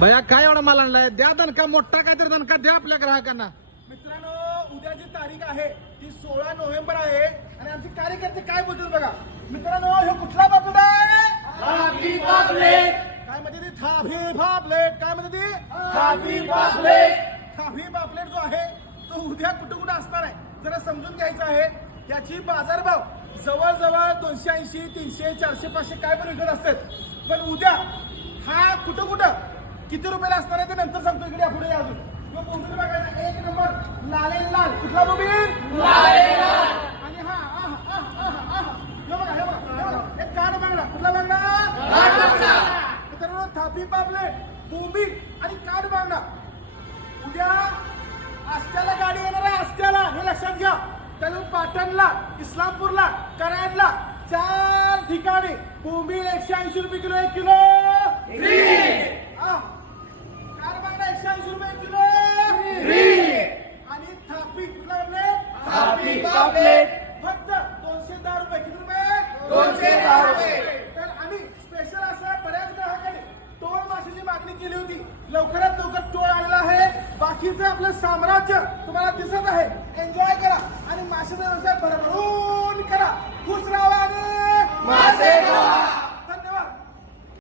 भया काय एवढा माल आणलाय? द्या दणका, मोठा काहीतरी दणका द्या आपल्या ग्राहकांना. मित्रांनो, उद्याची तारीख आहे ती 16 नोव्हेंबर आहे आणि आमचे कार्यकर्ते काय बोलतात बघा. मित्रांनो, हे कुठला पापलेट आहे? थापी पापलेट. काय म्हणते ती? थापी पापलेट. काय म्हणते ती? थापी पापलेट. थापी पापलेट जो आहे तो उद्या कुठं कुठं असणार आहे जरा समजून घ्यायचं आहे. याची बाजारभाव जवळजवळ 280, 300, 400, 500 काय पण विकत असतात. पण उद्या हा कुठं कुठं किती रुपयाला असणार आहे ते नंतर सांगतो. इकडे पुढे या अजून बोंबील बघायचा. एक नंबर लाले लाल. कुठला बोंबील? लाले लाल. आणि हा हे बघा हे बघा हे बघा एक कान बांगडा. कुठला बांगडा? कान बांगडा. मित्रांनो, थापी पापलेट, बोंबील आणि कान बांगडा. उद्या आष्ट्याला गाडी येणार आहे. आष्ट्याला हे लक्षात घ्या. त्यातून पाटणला, इस्लामपूरला, कराडला 4 ठिकाणी बोंबील 180 रुपये किलो 1 किलो फ्री. कान बांगडा 180 रुपये 1 किलो फ्री. आणि थापी कुठला म्हणले? थापी पापलेट फक्त 210 रुपये. किती रुपये? 210 रुपये. तर आम्ही स्पेशल असं बऱ्याच ग्राहकांनी टोळ माशाची मागणी केली होती. लवकरात लवकर टोळ आलेला आहे. बाकीचं आपलं साम्राज्य तुम्हाला दिसत आहे.